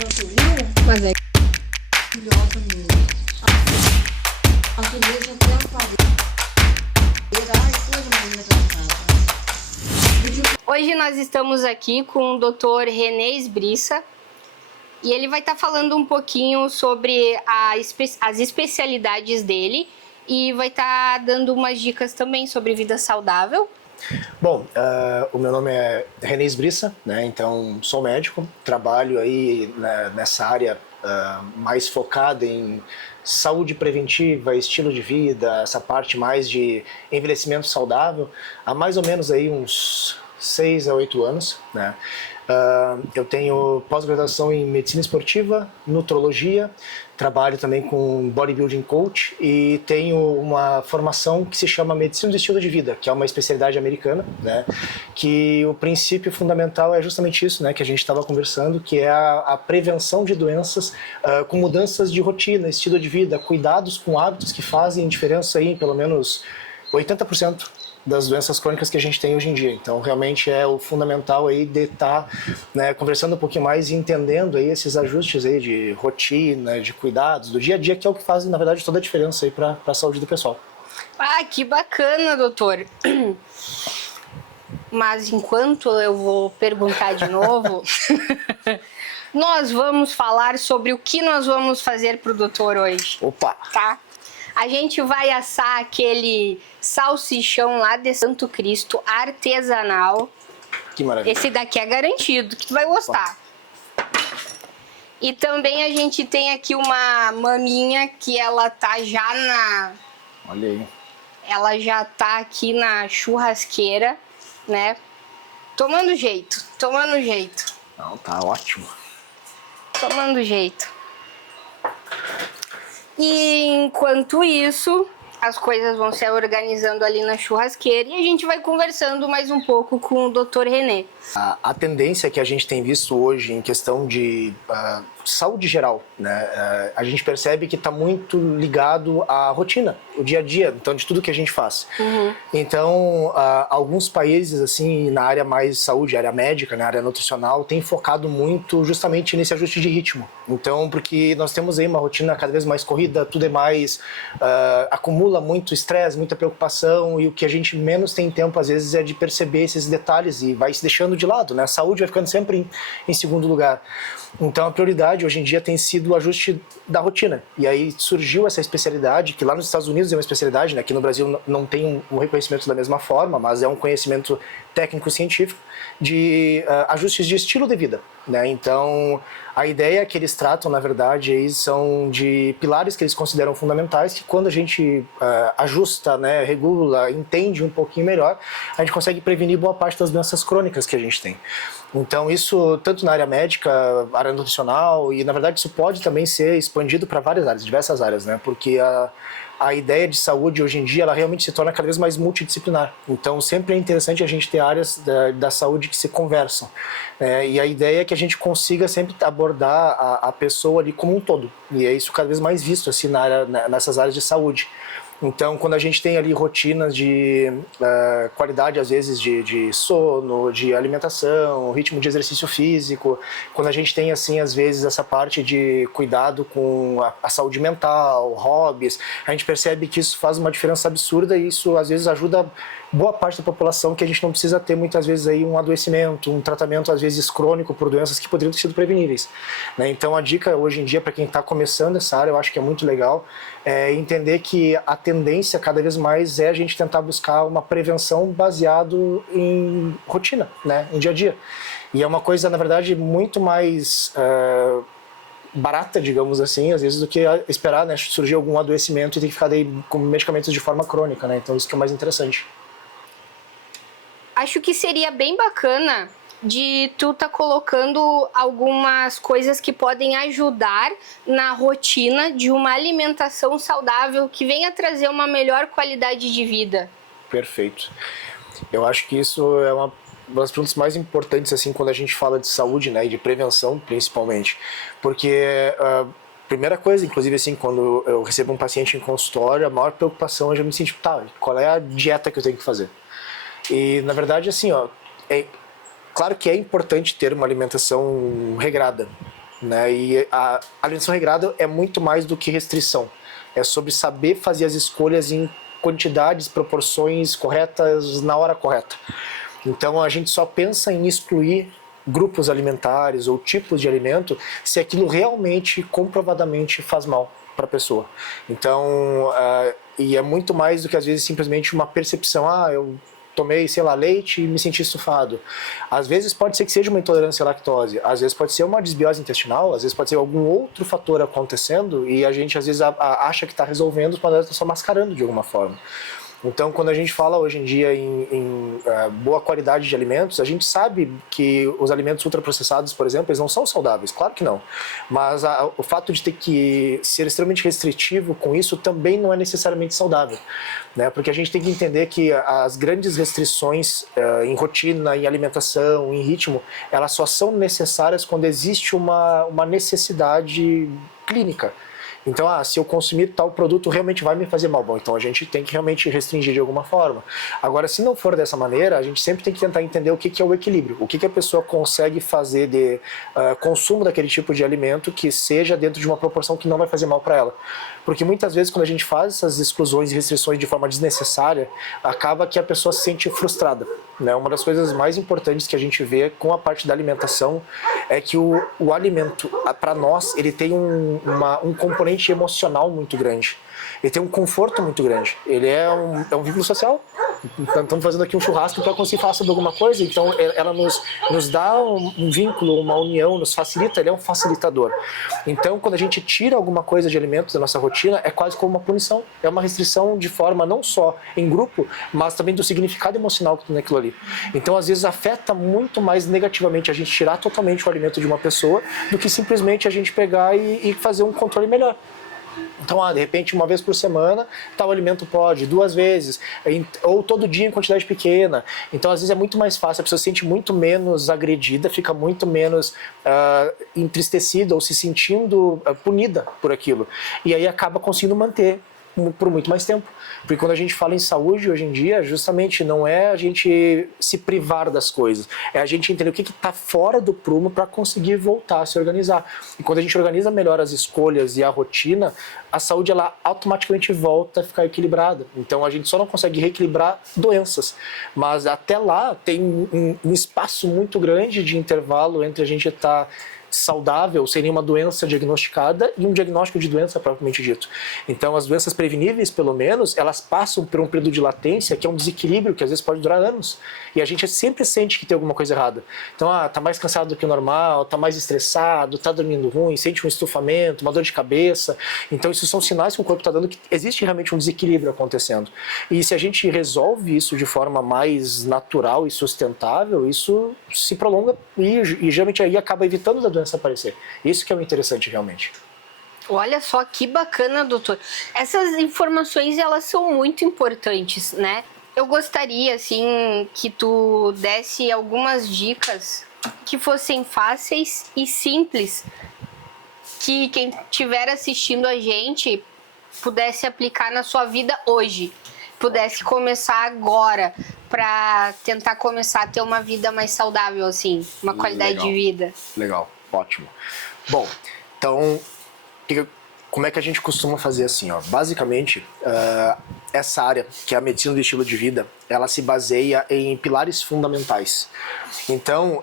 Mas é filhosa mesmo. A igreja até a parede. Ai, coisa mais engraçada. Hoje nós estamos aqui com o Dr. René Esbriça e ele vai estar falando um pouquinho sobre as especialidades dele e vai estar dando umas dicas também sobre vida saudável. Bom, o meu nome é René Esbriça, né? Então sou médico, trabalho aí nessa área mais focada em saúde preventiva, estilo de vida, essa parte mais de envelhecimento saudável, há mais ou menos aí uns 6 a 8 anos, né? Eu tenho pós-graduação em medicina esportiva, nutrologia, trabalho também com bodybuilding coach e tenho uma formação que se chama medicina do estilo de vida, que é uma especialidade americana, né? Que o princípio fundamental é justamente isso, né? Que a gente estava conversando, que é a prevenção de doenças com mudanças de rotina, estilo de vida, cuidados com hábitos que fazem diferença aí em pelo menos 80% das doenças crônicas que a gente tem hoje em dia. Então, realmente é o fundamental aí de estar, né, conversando um pouquinho mais e entendendo aí esses ajustes aí de rotina, de cuidados, do dia a dia, que é o que faz, na verdade, toda a diferença aí para a saúde do pessoal. Ah, que bacana, doutor! Mas enquanto eu vou perguntar de novo, nós vamos falar sobre o que nós vamos fazer para o doutor hoje. Opa! Tá? A gente vai assar aquele salsichão lá de Santo Cristo, artesanal. Que maravilha. Esse daqui é garantido, que tu vai gostar. E também a gente tem aqui uma maminha que ela tá já na... Olha aí. Ela já tá aqui na churrasqueira, né? Tomando jeito, tomando jeito. Não, tá ótimo. Tomando jeito. E enquanto isso, as coisas vão se organizando ali na churrasqueira e a gente vai conversando mais um pouco com o Dr. René. A tendência que a gente tem visto hoje em questão de saúde geral, né? A gente percebe que está muito ligado à rotina, o dia a dia, então de tudo que a gente faz. Uhum. Então, alguns países assim na área mais saúde, área médica, na área nutricional, têm focado muito justamente nesse ajuste de ritmo. Então, porque nós temos aí uma rotina cada vez mais corrida, tudo é mais acumula muito estresse, muita preocupação e o que a gente menos tem tempo às vezes é de perceber esses detalhes e vai se deixando de lado, né? A saúde vai ficando sempre em segundo lugar. Então a prioridade hoje em dia tem sido o ajuste da rotina. E aí surgiu essa especialidade, que lá nos Estados Unidos é uma especialidade, né? Aqui no Brasil não tem um reconhecimento da mesma forma, mas é um conhecimento técnico-científico de ajustes de estilo de vida, né? Então a ideia que eles tratam, na verdade, aí são de pilares que eles consideram fundamentais, que quando a gente ajusta, né, regula, entende um pouquinho melhor, a gente consegue prevenir boa parte das doenças crônicas que a gente tem. Então isso tanto na área médica, área nutricional, e na verdade isso pode também ser expandido para várias áreas, diversas áreas, né? Porque a ideia de saúde hoje em dia ela realmente se torna cada vez mais multidisciplinar. Então sempre é interessante a gente ter áreas da saúde que se conversam. E a ideia é que a gente consiga sempre abordar a pessoa ali como um todo. E é isso cada vez mais visto assim, nessas áreas de saúde. Então, quando a gente tem ali rotinas de qualidade, às vezes, de sono, de alimentação, ritmo de exercício físico, quando a gente tem, assim, às vezes, essa parte de cuidado com a saúde mental, hobbies, a gente percebe que isso faz uma diferença absurda e isso, às vezes, ajuda boa parte da população que a gente não precisa ter, muitas vezes, aí um adoecimento, um tratamento, às vezes, crônico por doenças que poderiam ter sido preveníveis, né? Então, a dica, hoje em dia, para quem está começando essa área, eu acho que é muito legal, é entender que a tendência cada vez mais é a gente tentar buscar uma prevenção baseado em rotina, né, em dia a dia. E é uma coisa, na verdade, muito mais barata, digamos assim, às vezes, do que esperar, né, surgir algum adoecimento e ter que ficar daí com medicamentos de forma crônica, né? Então isso que é o mais interessante. Acho que seria bem bacana de tu tá colocando algumas coisas que podem ajudar na rotina de uma alimentação saudável que venha trazer uma melhor qualidade de vida. Perfeito. Eu acho que isso é uma das perguntas mais importantes assim quando a gente fala de saúde, né, e de prevenção principalmente, porque primeira coisa, inclusive assim, quando eu recebo um paciente em consultório, a maior preocupação é já me sentir, tá, qual é a dieta que eu tenho que fazer? E na verdade assim, claro que é importante ter uma alimentação regrada, né? E a alimentação regrada é muito mais do que restrição. É sobre saber fazer as escolhas em quantidades, proporções corretas, na hora correta. Então a gente só pensa em excluir grupos alimentares ou tipos de alimento se aquilo realmente, comprovadamente faz mal para a pessoa. Então, e é muito mais do que às vezes simplesmente uma percepção, eu tomei, sei lá, leite e me senti estufado. Às vezes pode ser que seja uma intolerância à lactose, às vezes pode ser uma desbiose intestinal, às vezes pode ser algum outro fator acontecendo e a gente às vezes acha que está resolvendo, mas está só mascarando de alguma forma. Então, quando a gente fala hoje em dia em boa qualidade de alimentos, a gente sabe que os alimentos ultraprocessados, por exemplo, eles não são saudáveis, claro que não. Mas o fato de ter que ser extremamente restritivo com isso também não é necessariamente saudável, né? Porque a gente tem que entender que as grandes restrições em rotina, em alimentação, em ritmo, elas só são necessárias quando existe uma necessidade clínica. Então, se eu consumir tal produto realmente vai me fazer mal. Bom, então a gente tem que realmente restringir de alguma forma. Agora, se não for dessa maneira, a gente sempre tem que tentar entender o que é o equilíbrio. O que a pessoa consegue fazer de consumo daquele tipo de alimento que seja dentro de uma proporção que não vai fazer mal para ela. Porque muitas vezes quando a gente faz essas exclusões e restrições de forma desnecessária, acaba que a pessoa se sente frustrada, né? Uma das coisas mais importantes que a gente vê com a parte da alimentação é que o alimento, para nós, ele tem um componente emocional muito grande. Ele tem um conforto muito grande. Ele é um vínculo social. Estamos fazendo aqui um churrasco para conseguir falar sobre alguma coisa, então ela nos dá um vínculo, uma união, nos facilita, ele é um facilitador. Então, quando a gente tira alguma coisa de alimentos da nossa rotina, é quase como uma punição. É uma restrição de forma não só em grupo, mas também do significado emocional que tem naquilo ali. Então, às vezes, afeta muito mais negativamente a gente tirar totalmente o alimento de uma pessoa do que simplesmente a gente pegar e fazer um controle melhor. Então, de repente, uma vez por semana, tal alimento pode, 2 vezes, ou todo dia em quantidade pequena. Então, às vezes é muito mais fácil, a pessoa se sente muito menos agredida, fica muito menos entristecida ou se sentindo punida por aquilo. E aí acaba conseguindo manter por muito mais tempo. Porque quando a gente fala em saúde hoje em dia, justamente não é a gente se privar das coisas, é a gente entender o que está fora do prumo para conseguir voltar a se organizar. E quando a gente organiza melhor as escolhas e a rotina, a saúde ela automaticamente volta a ficar equilibrada. Então a gente só não consegue reequilibrar doenças, mas até lá tem um espaço muito grande de intervalo entre a gente estar saudável, sem nenhuma doença diagnosticada e um diagnóstico de doença propriamente dito. Então as doenças preveníveis, pelo menos, elas passam por um período de latência que é um desequilíbrio que às vezes pode durar anos e a gente sempre sente que tem alguma coisa errada. Então, tá mais cansado do que o normal, tá mais estressado, tá dormindo ruim, sente um estufamento, uma dor de cabeça. Então isso são sinais que o corpo está dando que existe realmente um desequilíbrio acontecendo. E se a gente resolve isso de forma mais natural e sustentável, isso se prolonga e geralmente aí acaba evitando da doença aparecer. Isso que é o interessante realmente. Olha só que bacana, doutor. Essas informações, elas são muito importantes, né? Eu gostaria, assim, que tu desse algumas dicas que fossem fáceis e simples, que quem estiver assistindo a gente pudesse aplicar na sua vida hoje, pudesse começar agora para tentar começar a ter uma vida mais saudável, assim, uma qualidade de vida. Legal, ótimo. Bom, então, como é que a gente costuma fazer assim, ó? Basicamente, essa área, que é a medicina do estilo de vida, ela se baseia em pilares fundamentais. Então,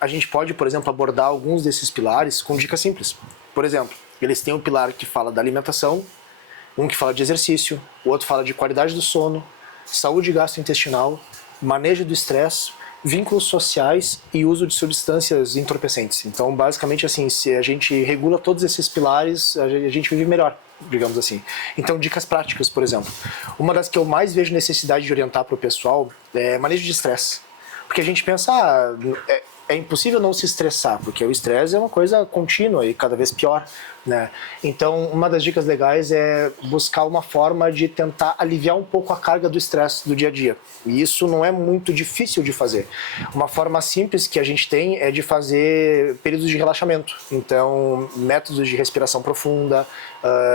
a gente pode, por exemplo, abordar alguns desses pilares com dicas simples. Por exemplo, eles têm um pilar que fala da alimentação, um que fala de exercício, o outro fala de qualidade do sono, saúde gastrointestinal, manejo do estresse, vínculos sociais e uso de substâncias entorpecentes. Então, basicamente, assim, se a gente regula todos esses pilares, a gente vive melhor, digamos assim. Então, dicas práticas, por exemplo. Uma das que eu mais vejo necessidade de orientar para o pessoal é manejo de estresse. Porque a gente pensa, é impossível não se estressar, porque o estresse é uma coisa contínua e cada vez pior, né? Então, uma das dicas legais é buscar uma forma de tentar aliviar um pouco a carga do estresse do dia a dia. E isso não é muito difícil de fazer. Uma forma simples que a gente tem é de fazer períodos de relaxamento. Então, métodos de respiração profunda,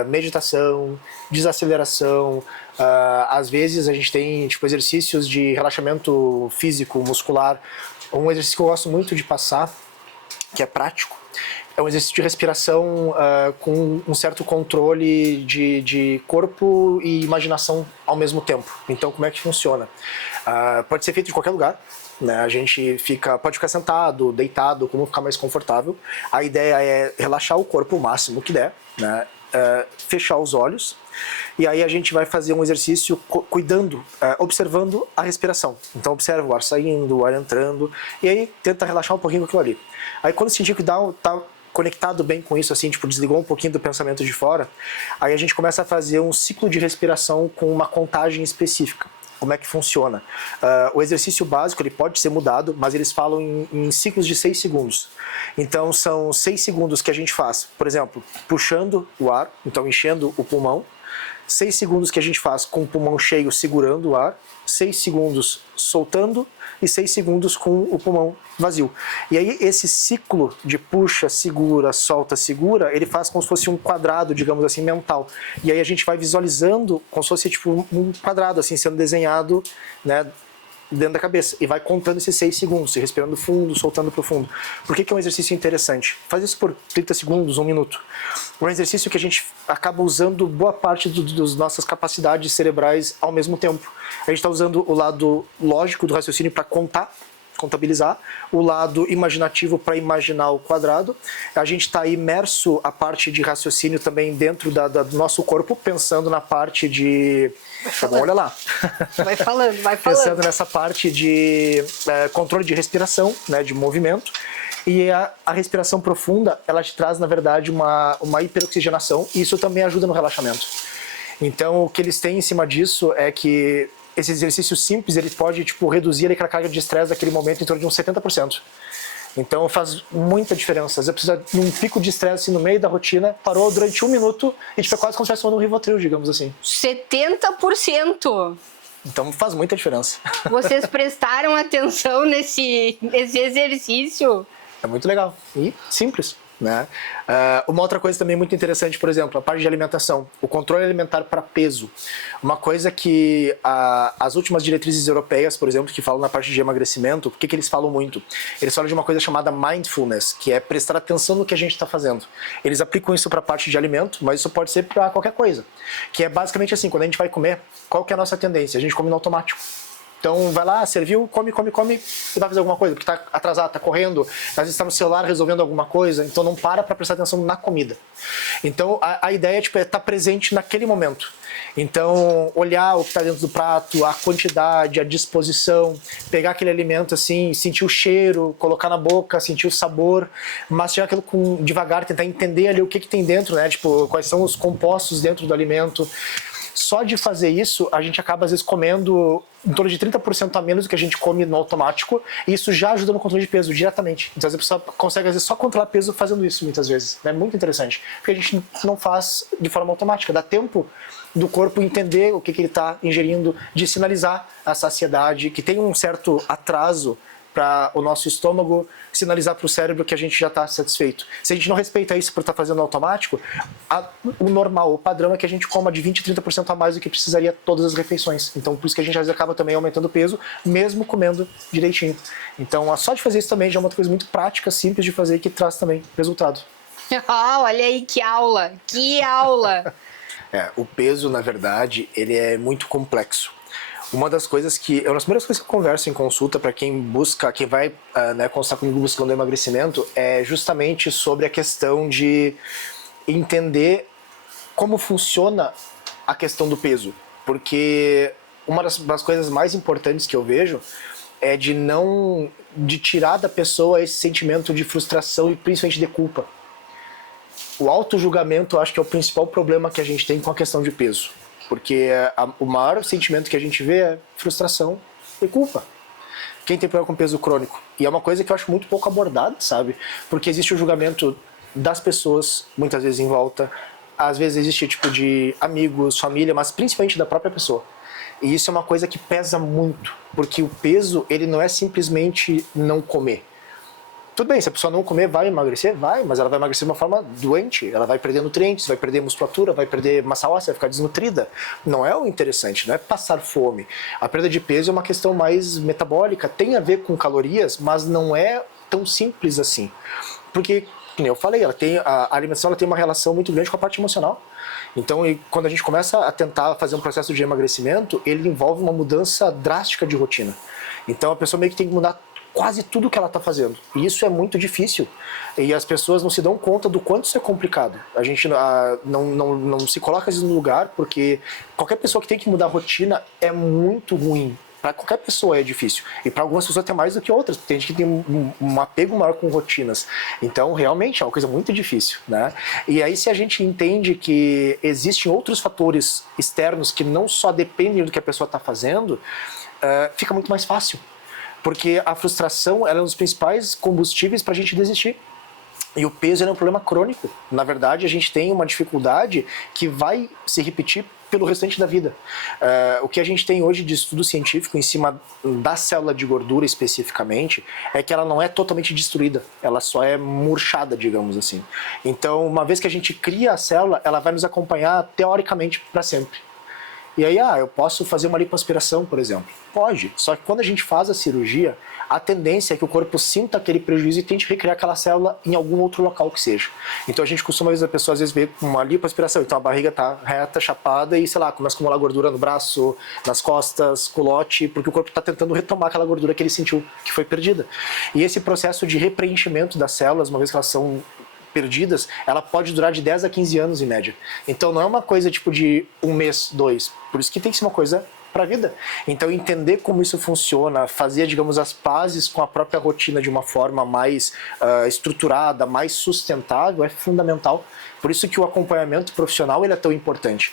meditação, desaceleração. Às vezes a gente tem exercícios de relaxamento físico, muscular. Um exercício que eu gosto muito de passar que é prático, é um exercício de respiração com um certo controle de corpo e imaginação ao mesmo tempo. Então, como é que funciona? Pode ser feito de qualquer lugar, né? A gente pode ficar sentado, deitado, como ficar mais confortável. A ideia é relaxar o corpo o máximo que der, né? Fechar os olhos, e aí a gente vai fazer um exercício cuidando, observando a respiração. Então observa o ar saindo, o ar entrando, e aí tenta relaxar um pouquinho com aquilo ali. Aí quando sentir que tá conectado bem com isso, assim, tipo, desligou um pouquinho do pensamento de fora, aí a gente começa a fazer um ciclo de respiração com uma contagem específica. Como é que funciona? O exercício básico ele pode ser mudado, mas eles falam em ciclos de 6 segundos. Então são 6 segundos que a gente faz, por exemplo, puxando o ar, então enchendo o pulmão, 6 segundos que a gente faz com o pulmão cheio segurando o ar, 6 segundos soltando e 6 segundos com o pulmão vazio. E aí esse ciclo de puxa, segura, solta, segura, ele faz como se fosse um quadrado, digamos assim, mental. E aí a gente vai visualizando como se fosse tipo um quadrado assim sendo desenhado, né, dentro da cabeça, e vai contando esses 6 segundos, respirando fundo, soltando profundo. Por que é um exercício interessante? Faz isso por 30 segundos, 1 minuto. É um exercício que a gente acaba usando boa parte das nossas capacidades cerebrais ao mesmo tempo. A gente está usando o lado lógico do raciocínio para contabilizar, o lado imaginativo para imaginar o quadrado. A gente está imerso a parte de raciocínio também dentro do nosso corpo, pensando na parte de... Olha lá. Vai falando, vai falando. Pensando nessa parte de controle de respiração, né, de movimento. E a respiração profunda, ela te traz, na verdade, uma hiperoxigenação, e isso também ajuda no relaxamento. Então, o que eles têm em cima disso é que esse exercício simples, ele pode tipo, reduzir aquela carga de estresse daquele momento em torno de uns 70%. Então faz muita diferença. Às vezes precisa de um pico de estresse assim, no meio da rotina, parou durante 1 minuto e tipo, é quase como se estivesse tomando um Rivotril, digamos assim. 70%! Então faz muita diferença. Vocês prestaram atenção nesse exercício? É muito legal e simples, né? Uma outra coisa também muito interessante, por exemplo, a parte de alimentação, o controle alimentar para peso. Uma coisa que as últimas diretrizes europeias, por exemplo, que falam na parte de emagrecimento, o que eles falam muito? Eles falam de uma coisa chamada mindfulness, que é prestar atenção no que a gente está fazendo. Eles aplicam isso para a parte de alimento, mas isso pode ser para qualquer coisa. Que é basicamente assim, quando a gente vai comer, qual que é a nossa tendência? A gente come no automático. Então vai lá, serviu, come, e vai fazer alguma coisa, porque está atrasado, está correndo, às vezes está no celular resolvendo alguma coisa, então não para prestar atenção na comida. Então a ideia tipo, é estar presente naquele momento. Então olhar o que está dentro do prato, a quantidade, a disposição, pegar aquele alimento assim, sentir o cheiro, colocar na boca, sentir o sabor, mastigar aquilo devagar, tentar entender ali o que tem dentro, né? Tipo, quais são os compostos dentro do alimento. Só de fazer isso, a gente acaba às vezes comendo em torno de 30% a menos do que a gente come no automático, e isso já ajuda no controle de peso diretamente. Então às vezes a pessoa consegue às vezes só controlar peso fazendo isso muitas vezes. É muito interessante, porque a gente não faz de forma automática, dá tempo do corpo entender o que ele está ingerindo, de sinalizar a saciedade, que tem um certo atraso para o nosso estômago sinalizar para o cérebro que a gente já está satisfeito. Se a gente não respeita isso por estar fazendo automático, o normal, o padrão é que a gente coma de 20% a 30% a mais do que precisaria todas as refeições. Então por isso que a gente às vezes acaba também aumentando o peso, mesmo comendo direitinho. Então só de fazer isso também já é uma coisa muito prática, simples de fazer, que traz também resultado. Olha aí que aula! Que aula! O peso, na verdade, ele é muito complexo. Uma das coisas que... É uma das primeiras coisas que eu converso em consulta para quem busca, quem vai consultar comigo buscando emagrecimento, é justamente sobre a questão de entender como funciona a questão do peso. Porque uma das coisas mais importantes que eu vejo é de tirar da pessoa esse sentimento de frustração e principalmente de culpa. O auto-julgamento, eu acho que é o principal problema que a gente tem com a questão de peso. Porque o maior sentimento que a gente vê é frustração e culpa. Quem tem problema com peso crônico. E é uma coisa que eu acho muito pouco abordada, sabe? Porque existe o julgamento das pessoas, muitas vezes em volta. Às vezes existe tipo de amigos, família, mas principalmente da própria pessoa. E isso é uma coisa que pesa muito. Porque o peso, ele não é simplesmente não comer. Tudo bem, se a pessoa não comer, vai emagrecer? Vai, mas ela vai emagrecer de uma forma doente. Ela vai perder nutrientes, vai perder musculatura, vai perder massa óssea, vai ficar desnutrida. Não é o interessante, não é passar fome. A perda de peso é uma questão mais metabólica, tem a ver com calorias, mas não é tão simples assim. porque, como eu falei, a alimentação ela tem uma relação muito grande com a parte emocional. Então, quando a gente começa a tentar fazer um processo de emagrecimento, ele envolve uma mudança drástica de rotina. Então, a pessoa meio que tem que mudar quase tudo que ela está fazendo. E isso é muito difícil. E as pessoas não se dão conta do quanto isso é complicado. A gente não se coloca às vezes no lugar, porque qualquer pessoa que tem que mudar a rotina é muito ruim. Para qualquer pessoa é difícil. E para algumas pessoas até mais do que outras. Tem gente que tem um apego maior com rotinas. Então, realmente, é uma coisa muito difícil, né? E aí, se a gente entende que existem outros fatores externos que não só dependem do que a pessoa está fazendo, fica muito mais fácil. Porque a frustração ela é um dos principais combustíveis para a gente desistir. E o peso é um problema crônico. Na verdade, a gente tem uma dificuldade que vai se repetir pelo restante da vida. O que a gente tem hoje de estudo científico em cima da célula de gordura especificamente é que ela não é totalmente destruída, ela só é murchada, digamos assim. Então, uma vez que a gente cria a célula, ela vai nos acompanhar teoricamente para sempre. E aí, eu posso fazer uma lipoaspiração, por exemplo. Pode, só que quando a gente faz a cirurgia, a tendência é que o corpo sinta aquele prejuízo e tente recriar aquela célula em algum outro local que seja. Então a gente costuma ver a pessoa às vezes ver uma lipoaspiração, então a barriga tá reta, chapada e, sei lá, começa a acumular gordura no braço, nas costas, culote, porque o corpo está tentando retomar aquela gordura que ele sentiu que foi perdida. E esse processo de repreenchimento das células, uma vez que elas são perdidas, ela pode durar de 10 a 15 anos em média. Então não é uma coisa tipo de 1 mês, 2. Por isso que tem que ser uma coisa para a vida. Então entender como isso funciona, fazer, digamos, as pazes com a própria rotina de uma forma mais estruturada, mais sustentável é fundamental. Por isso que o acompanhamento profissional ele é tão importante.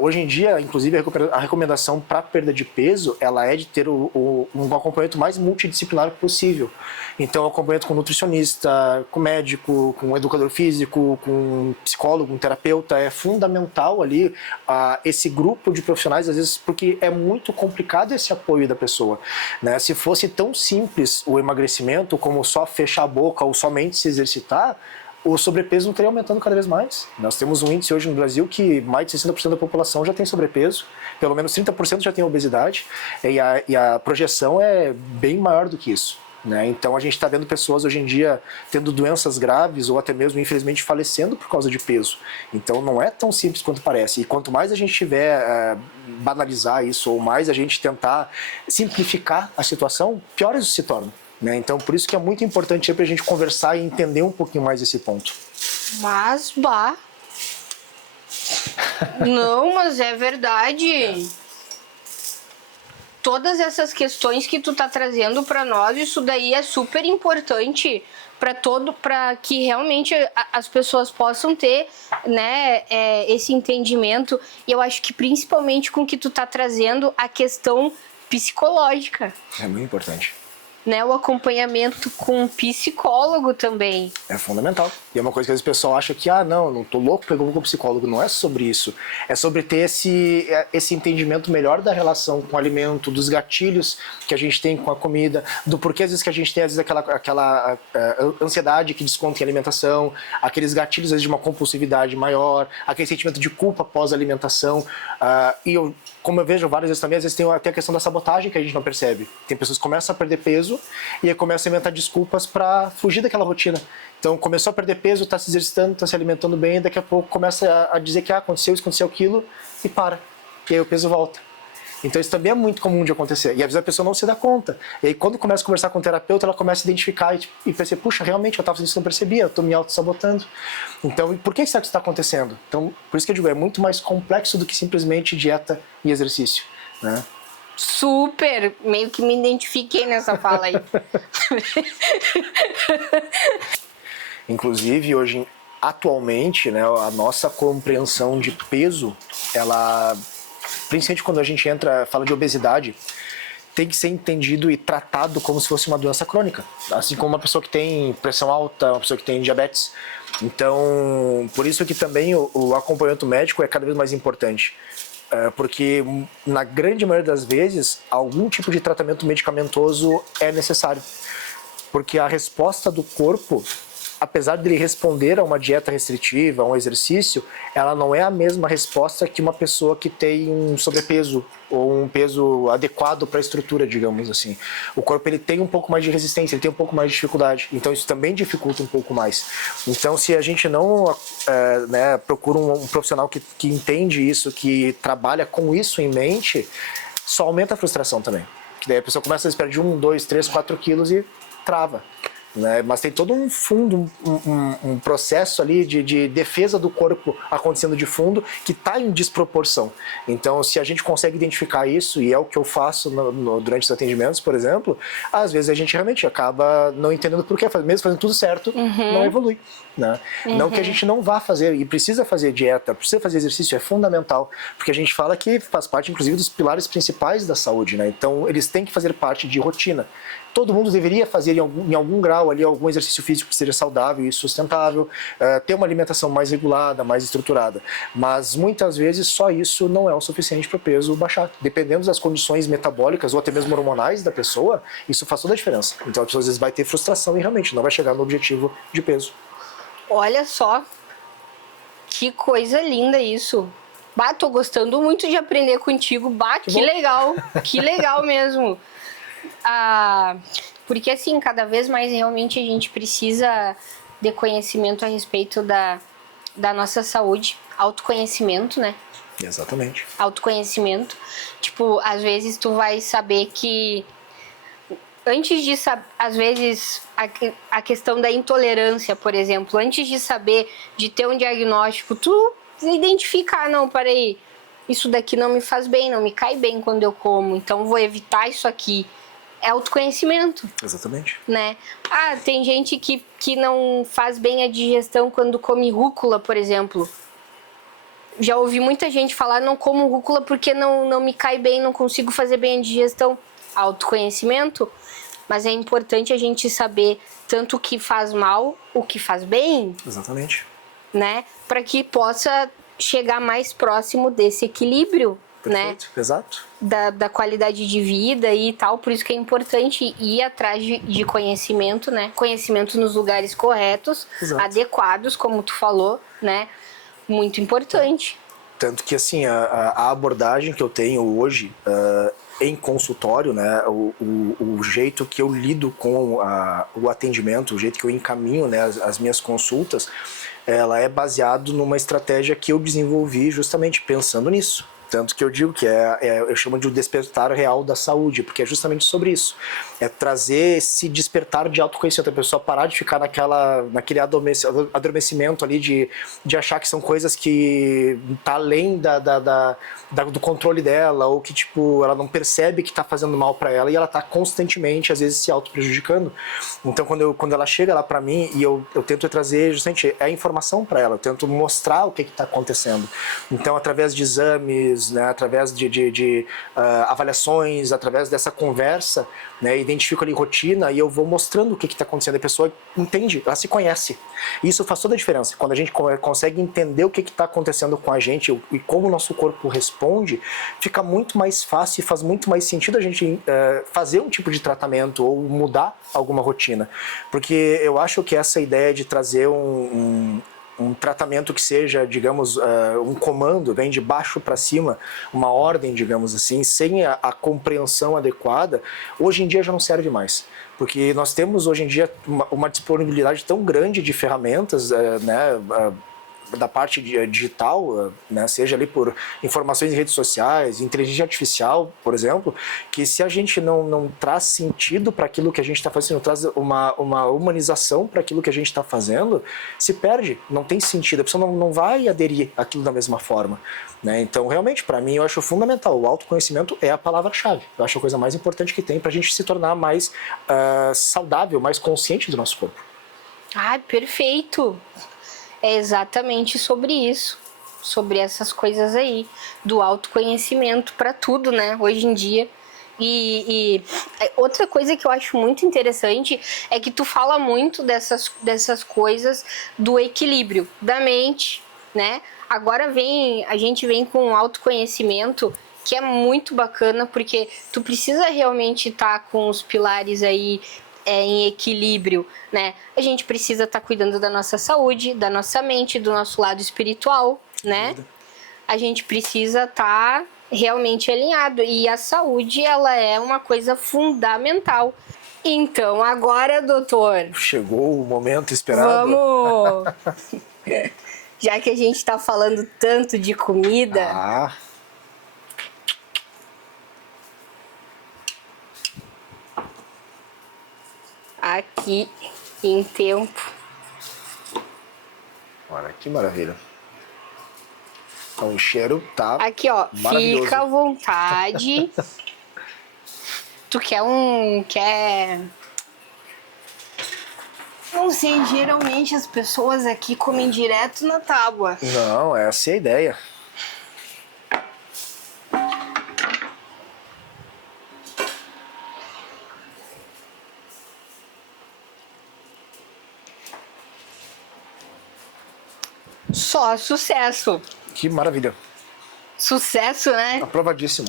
Hoje em dia, inclusive, a recomendação para perda de peso, ela é de ter um acompanhamento mais multidisciplinar possível. Então, acompanhamento com nutricionista, com médico, com educador físico, com psicólogo, com terapeuta, é fundamental ali esse grupo de profissionais, às vezes, porque é muito complicado esse apoio da pessoa, né? Se fosse tão simples o emagrecimento, como só fechar a boca ou somente se exercitar, o sobrepeso não estaria aumentando cada vez mais. Nós temos um índice hoje no Brasil que mais de 60% da população já tem sobrepeso, pelo menos 30% já tem obesidade, e a projeção é bem maior do que isso, né? Então a gente está vendo pessoas hoje em dia tendo doenças graves ou até mesmo, infelizmente, falecendo por causa de peso. Então não é tão simples quanto parece. E quanto mais a gente tiver banalizar isso, ou mais a gente tentar simplificar a situação, pior isso se torna. Então, por isso que é muito importante para a gente conversar e entender um pouquinho mais esse ponto. Mas, não, mas é verdade. Todas essas questões que tu tá trazendo para nós, isso daí é super importante para que realmente as pessoas possam ter, né, esse entendimento. E eu acho que principalmente com o que tu tá trazendo, a questão psicológica. É muito importante. Né, o acompanhamento com um psicólogo também. É fundamental. E é uma coisa que às vezes o pessoal acha que, não tô louco, pegou com o psicólogo. Não é sobre isso. É sobre ter esse entendimento melhor da relação com o alimento, dos gatilhos que a gente tem com a comida, do porquê às vezes que a gente tem às vezes aquela ansiedade que desconta em alimentação, aqueles gatilhos às vezes de uma compulsividade maior, aquele sentimento de culpa após a alimentação. Como eu vejo várias vezes também, às vezes tem até a questão da sabotagem que a gente não percebe. Tem pessoas que começam a perder peso e aí começam a inventar desculpas para fugir daquela rotina. Então começou a perder peso, está se exercitando, está se alimentando bem, e daqui a pouco começa a dizer que aconteceu isso, aconteceu aquilo, e para. E aí o peso volta. Então isso também é muito comum de acontecer. E às vezes a pessoa não se dá conta. E aí quando começa a conversar com o terapeuta, ela começa a identificar e perceber, puxa, realmente eu estava fazendo isso, não percebia, eu estou me auto-sabotando. Então, por que isso está acontecendo? Então, por isso que eu digo, é muito mais complexo do que simplesmente dieta e exercício, né? Super! Meio que me identifiquei nessa fala aí. Inclusive, atualmente, né, a nossa compreensão de peso, ela, principalmente quando a gente fala de obesidade, tem que ser entendido e tratado como se fosse uma doença crônica. Assim como uma pessoa que tem pressão alta, uma pessoa que tem diabetes. Então, por isso que também o acompanhamento médico é cada vez mais importante. Porque, na grande maioria das vezes, algum tipo de tratamento medicamentoso é necessário. Porque a resposta do corpo apesar dele responder a uma dieta restritiva, a um exercício, ela não é a mesma resposta que uma pessoa que tem um sobrepeso ou um peso adequado para a estrutura, digamos assim. O corpo ele tem um pouco mais de resistência, ele tem um pouco mais de dificuldade, então isso também dificulta um pouco mais. Então, se a gente não procura um profissional que entende isso, que trabalha com isso em mente, só aumenta a frustração também. Que daí a pessoa começa a esperar de 1, 2, 3, 4 quilos e trava. Né? Mas tem todo um fundo, um processo ali de defesa do corpo acontecendo de fundo que está em desproporção. Então, se a gente consegue identificar isso, e é o que eu faço durante os atendimentos, por exemplo, às vezes a gente realmente acaba não entendendo por que, mesmo fazendo tudo certo, não evolui. Né? Não que a gente não vá fazer, e precisa fazer dieta, precisa fazer exercício, é fundamental, porque a gente fala que faz parte, inclusive, dos pilares principais da saúde. Né? Então, eles têm que fazer parte de rotina. Todo mundo deveria fazer em algum grau ali algum exercício físico que seja saudável e sustentável, ter uma alimentação mais regulada, mais estruturada. Mas muitas vezes só isso não é o suficiente para o peso baixar. Dependendo das condições metabólicas ou até mesmo hormonais da pessoa, isso faz toda a diferença. Então a pessoa às vezes vai ter frustração e realmente não vai chegar no objetivo de peso. Olha só, que coisa linda isso. Bah, tô gostando muito de aprender contigo. Bah, que legal, que legal mesmo. Porque assim, cada vez mais realmente a gente precisa de conhecimento a respeito da nossa saúde, autoconhecimento, né? Exatamente. Autoconhecimento. Tipo, às vezes tu vai saber que antes de saber, às vezes a questão da intolerância, por exemplo, antes de saber, de ter um diagnóstico, tu identificar, não, peraí, isso daqui não me faz bem, não me cai bem quando eu como, então vou evitar isso aqui. É autoconhecimento. Exatamente. Né? Tem gente que não faz bem a digestão quando come rúcula, por exemplo. Já ouvi muita gente falar, não como rúcula porque não me cai bem, não consigo fazer bem a digestão. Autoconhecimento. Mas é importante a gente saber tanto o que faz mal, o que faz bem. Exatamente. Né? Para que possa chegar mais próximo desse equilíbrio. Perfeito, né? Exato. Da qualidade de vida e tal, por isso que é importante ir atrás de conhecimento, né? Conhecimento nos lugares corretos, exato, adequados, como tu falou, né? Muito importante. Tanto que, assim, a abordagem que eu tenho hoje em consultório, né? O jeito que eu lido com o atendimento, o jeito que eu encaminho, né, as minhas consultas, ela é baseado numa estratégia que eu desenvolvi justamente pensando nisso. Tanto que eu digo que eu chamo de o despertar real da saúde, porque é justamente sobre isso. É trazer esse despertar de autoconhecimento, a pessoa parar de ficar naquele adormecimento ali de achar que são coisas que tá além do controle dela, ou que tipo, ela não percebe que tá fazendo mal para ela e ela tá constantemente, às vezes, se auto-prejudicando. Então, quando ela chega lá para mim e eu tento trazer justamente a informação para ela, eu tento mostrar o que tá acontecendo. Então, através de exames, né, através de avaliações, através dessa conversa, né, identifico ali rotina e eu vou mostrando o que está acontecendo. A pessoa entende, ela se conhece. E isso faz toda a diferença. Quando a gente consegue entender o que está acontecendo com a gente e como o nosso corpo responde, fica muito mais fácil e faz muito mais sentido a gente fazer um tipo de tratamento ou mudar alguma rotina. Porque eu acho que essa ideia de trazer um tratamento que seja, digamos, um comando, vem de baixo para cima, uma ordem, digamos assim, sem a compreensão adequada, hoje em dia já não serve mais. Porque nós temos hoje em dia uma disponibilidade tão grande de ferramentas, né, da parte digital, né, seja ali por informações em redes sociais, inteligência artificial, por exemplo, que se a gente não traz sentido para aquilo que a gente está fazendo, traz uma humanização para aquilo que a gente está fazendo, se perde, não tem sentido, a pessoa não vai aderir àquilo da mesma forma. Né? Então, realmente, para mim, eu acho fundamental, o autoconhecimento é a palavra-chave, eu acho a coisa mais importante que tem para a gente se tornar mais saudável, mais consciente do nosso corpo. Perfeito! É exatamente sobre isso, sobre essas coisas aí, do autoconhecimento para tudo, né, hoje em dia. E outra coisa que eu acho muito interessante é que tu fala muito dessas coisas do equilíbrio da mente, né? Agora a gente vem com autoconhecimento, que é muito bacana, porque tu precisa realmente estar com os pilares aí em equilíbrio, né? A gente precisa estar cuidando da nossa saúde, da nossa mente, do nosso lado espiritual, né? A gente precisa estar realmente alinhado. E a saúde, ela é uma coisa fundamental. Então, agora, doutor... Chegou o momento esperado. Vamos! Já que a gente tá falando tanto de comida... Ah... Aqui em tempo. Olha que maravilha. Então, o cheiro tá aqui, ó, maravilhoso. fica à vontade. Tu quer Não sei, geralmente as pessoas aqui comem direto na tábua. Não, essa é a ideia. Só sucesso. Que maravilha. Sucesso, né? Aprovadíssimo.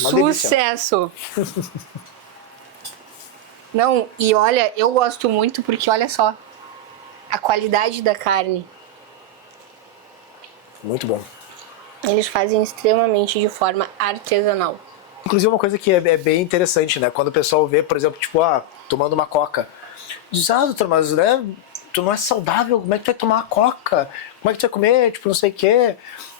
Uma delícia. Sucesso. Não, e olha, eu gosto muito porque olha só a qualidade da carne. Muito bom. Eles fazem extremamente de forma artesanal. Inclusive uma coisa que é bem interessante, né? Quando o pessoal vê, por exemplo, tipo, tomando uma coca. Diz, doutor, mas né, tu não é saudável, como é que tu vai tomar uma coca? Como é que tu vai comer, tipo, não sei o quê?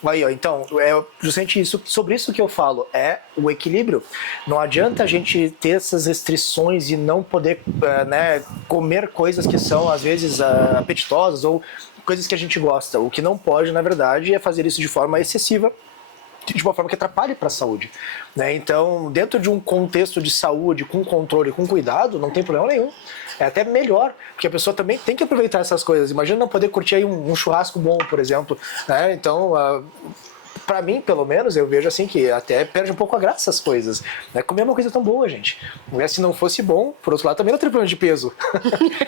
Aí, ó, então, é justamente isso, sobre isso que eu falo, é o equilíbrio. Não adianta a gente ter essas restrições e não poder né, comer coisas que são, às vezes, apetitosas ou coisas que a gente gosta. O que não pode, na verdade, é fazer isso de forma excessiva, de uma forma que atrapalhe para a saúde, né? Então, dentro de um contexto de saúde, com controle, com cuidado, não tem problema nenhum. É até melhor, porque a pessoa também tem que aproveitar essas coisas. Imagina não poder curtir aí um churrasco bom, por exemplo, né? Então, para mim, pelo menos, eu vejo assim que até perde um pouco a graça as coisas, né? Comer é uma coisa tão boa, gente. Se não fosse bom, por outro lado, também não tem problema de peso.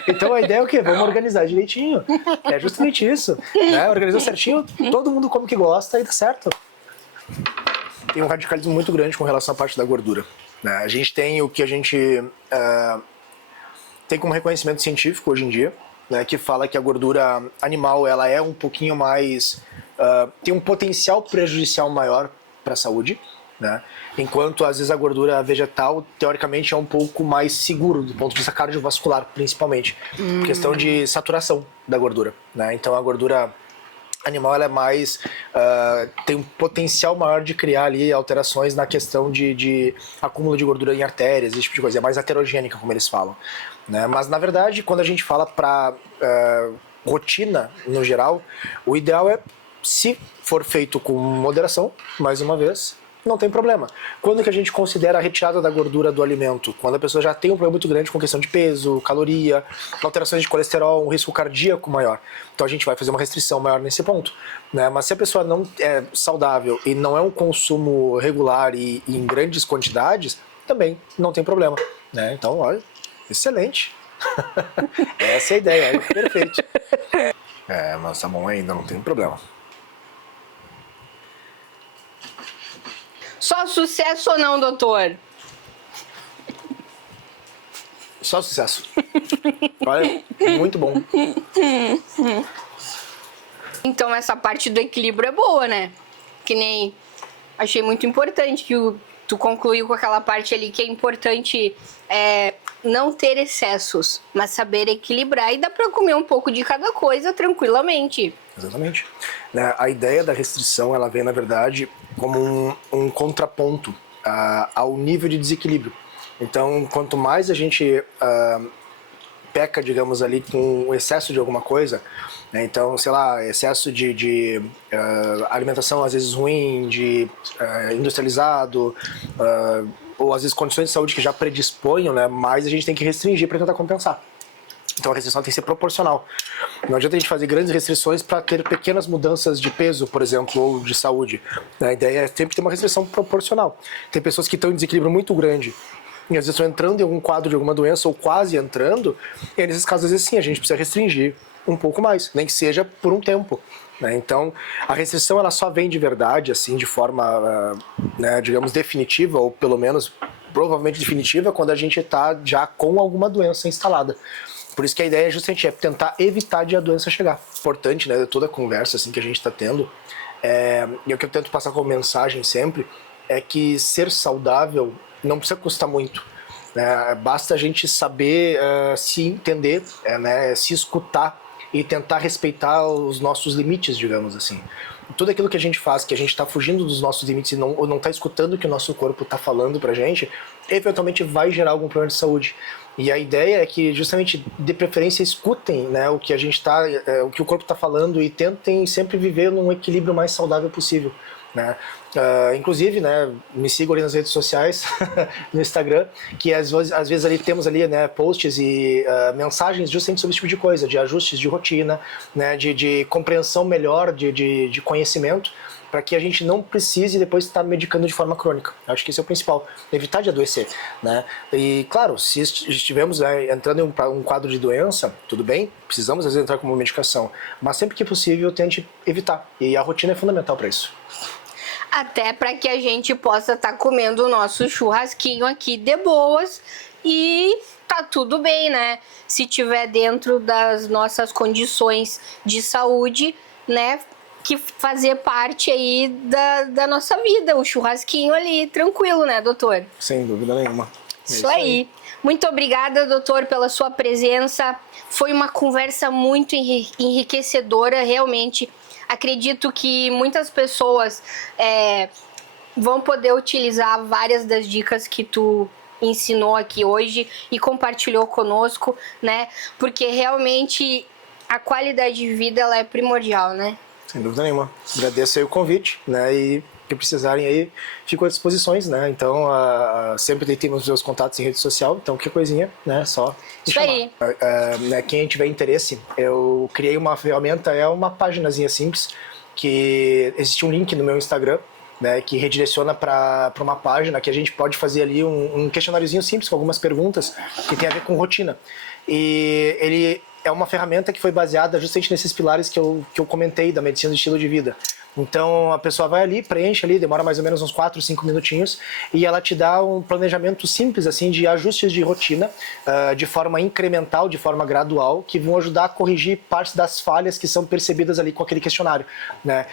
Então a ideia é o quê? Vamos organizar direitinho. É justamente isso, né? Organizou certinho, todo mundo come o que gosta e dá certo. Tem um radicalismo muito grande com relação à parte da gordura, né? A gente tem o que a gente tem como reconhecimento científico hoje em dia, né, que fala que a gordura animal ela é um pouquinho mais... tem um potencial prejudicial maior para a saúde, né? Enquanto às vezes a gordura vegetal teoricamente é um pouco mais seguro do ponto de vista cardiovascular, principalmente, por questão de saturação da gordura, né? Então a gordura animal ela é mais tem um potencial maior de criar ali alterações na questão de acúmulo de gordura em artérias, esse tipo de coisa, é mais heterogênica, como eles falam, né? Mas na verdade, quando a gente fala para rotina no geral, o ideal é, se for feito com moderação, mais uma vez, não tem problema. Quando que a gente considera a retirada da gordura do alimento? Quando a pessoa já tem um problema muito grande com questão de peso, caloria, alterações de colesterol, um risco cardíaco maior. Então a gente vai fazer uma restrição maior nesse ponto, né? Mas se a pessoa não é saudável e não é um consumo regular e em grandes quantidades, também não tem problema, né? Então, olha, excelente. Essa é a ideia, perfeito. Mas tá bom ainda, não tem problema. Só sucesso ou não, doutor? Só sucesso. Olha, muito bom. Então essa parte do equilíbrio é boa, né? Que nem... Achei muito importante que tu concluiu com aquela parte ali que é importante não ter excessos, mas saber equilibrar, e dá pra comer um pouco de cada coisa tranquilamente. Exatamente. A ideia da restrição, ela vem, na verdade, como um contraponto ao nível de desequilíbrio. Então, quanto mais a gente peca, digamos, ali com o excesso de alguma coisa, né? Então, sei lá, excesso de alimentação às vezes ruim, de industrializado, ou às vezes condições de saúde que já predisponham, né? Mais a gente tem que restringir para tentar compensar. Então a restrição tem que ser proporcional. Não adianta a gente fazer grandes restrições para ter pequenas mudanças de peso, por exemplo, ou de saúde. A ideia é sempre ter uma restrição proporcional. Tem pessoas que estão em desequilíbrio muito grande e às vezes estão entrando em algum quadro de alguma doença ou quase entrando, e aí, nesses casos, às vezes sim, a gente precisa restringir um pouco mais, nem que seja por um tempo, né? Então a restrição ela só vem de verdade, assim, de forma, né, digamos, definitiva, ou pelo menos provavelmente definitiva quando a gente está já com alguma doença instalada. Por isso que a ideia é justamente tentar evitar de a doença chegar. Importante, né, de toda a conversa assim, que a gente está tendo, e o que eu tento passar como mensagem sempre, é que ser saudável não precisa custar muito. Né? Basta a gente saber se entender, né, se escutar e tentar respeitar os nossos limites, digamos assim. Tudo aquilo que a gente faz, que a gente está fugindo dos nossos limites ou não está escutando o que o nosso corpo está falando pra gente, eventualmente vai gerar algum problema de saúde. E a ideia é que justamente, de preferência, escutem, né, o que a gente o que o corpo está falando e tentem sempre viver num equilíbrio mais saudável possível. Né? Inclusive, né, me sigam ali nas redes sociais, no Instagram, que às vezes ali temos ali, né, posts e mensagens justamente sobre esse tipo de coisa, de ajustes de rotina, né, de compreensão melhor, de conhecimento, para que a gente não precise depois estar medicando de forma crônica. Acho que esse é o principal, evitar de adoecer. Né? E claro, se estivermos entrando em um quadro de doença, tudo bem, precisamos às vezes entrar com uma medicação, mas sempre que possível tente evitar, e a rotina é fundamental para isso. Até para que a gente possa estar comendo o nosso churrasquinho aqui de boas e tá tudo bem, né? Se tiver dentro das nossas condições de saúde, né? Que fazer parte aí da nossa vida, o churrasquinho ali, tranquilo, né, doutor? Sem dúvida nenhuma. Isso aí. Muito obrigada, doutor, pela sua presença. Foi uma conversa muito enriquecedora, realmente. Acredito que muitas pessoas vão poder utilizar várias das dicas que tu ensinou aqui hoje e compartilhou conosco, né? Porque realmente a qualidade de vida ela é primordial, né? Sem dúvida nenhuma. Agradeço aí o convite, né? E que precisarem aí, fico à disposição, né? Então, sempre temos os meus contatos em rede social, então qualquer coisinha, né? Só me chamar. Aí. Né, quem tiver interesse, eu criei uma ferramenta, uma paginazinha simples, que existe um link no meu Instagram, né, que redireciona para uma página que a gente pode fazer ali um questionáriozinho simples com algumas perguntas que tem a ver com rotina. E ele é uma ferramenta que foi baseada justamente nesses pilares que eu comentei da medicina do estilo de vida. Então a pessoa vai ali, preenche ali, demora mais ou menos uns 4, 5 minutinhos e ela te dá um planejamento simples assim de ajustes de rotina, de forma incremental, de forma gradual, que vão ajudar a corrigir partes das falhas que são percebidas ali com aquele questionário. Né?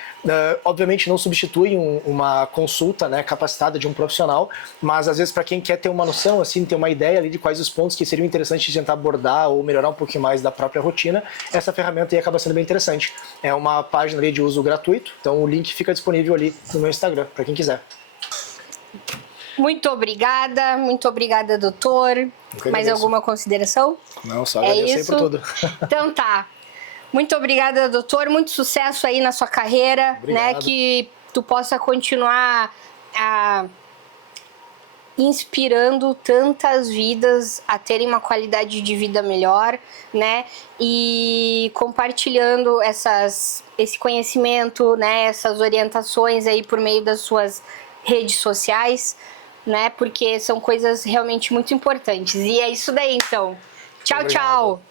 Obviamente não substitui uma consulta, né, capacitada de um profissional, mas às vezes para quem quer ter uma noção, assim, ter uma ideia ali de quais os pontos que seriam interessantes de tentar abordar ou melhorar um pouquinho mais da própria rotina, essa ferramenta aí acaba sendo bem interessante. É uma página ali de uso gratuito, então o link fica disponível ali no meu Instagram, para quem quiser. Muito obrigada, doutor. Mais alguma consideração? Não, só agradecer aí por tudo. Então tá. Muito obrigada, doutor. Muito sucesso aí na sua carreira, né? Que tu possa continuar inspirando tantas vidas a terem uma qualidade de vida melhor, né? E compartilhando esse conhecimento, né? Essas orientações aí por meio das suas redes sociais, né? Porque são coisas realmente muito importantes. E é isso daí, então. Tchau, tchau.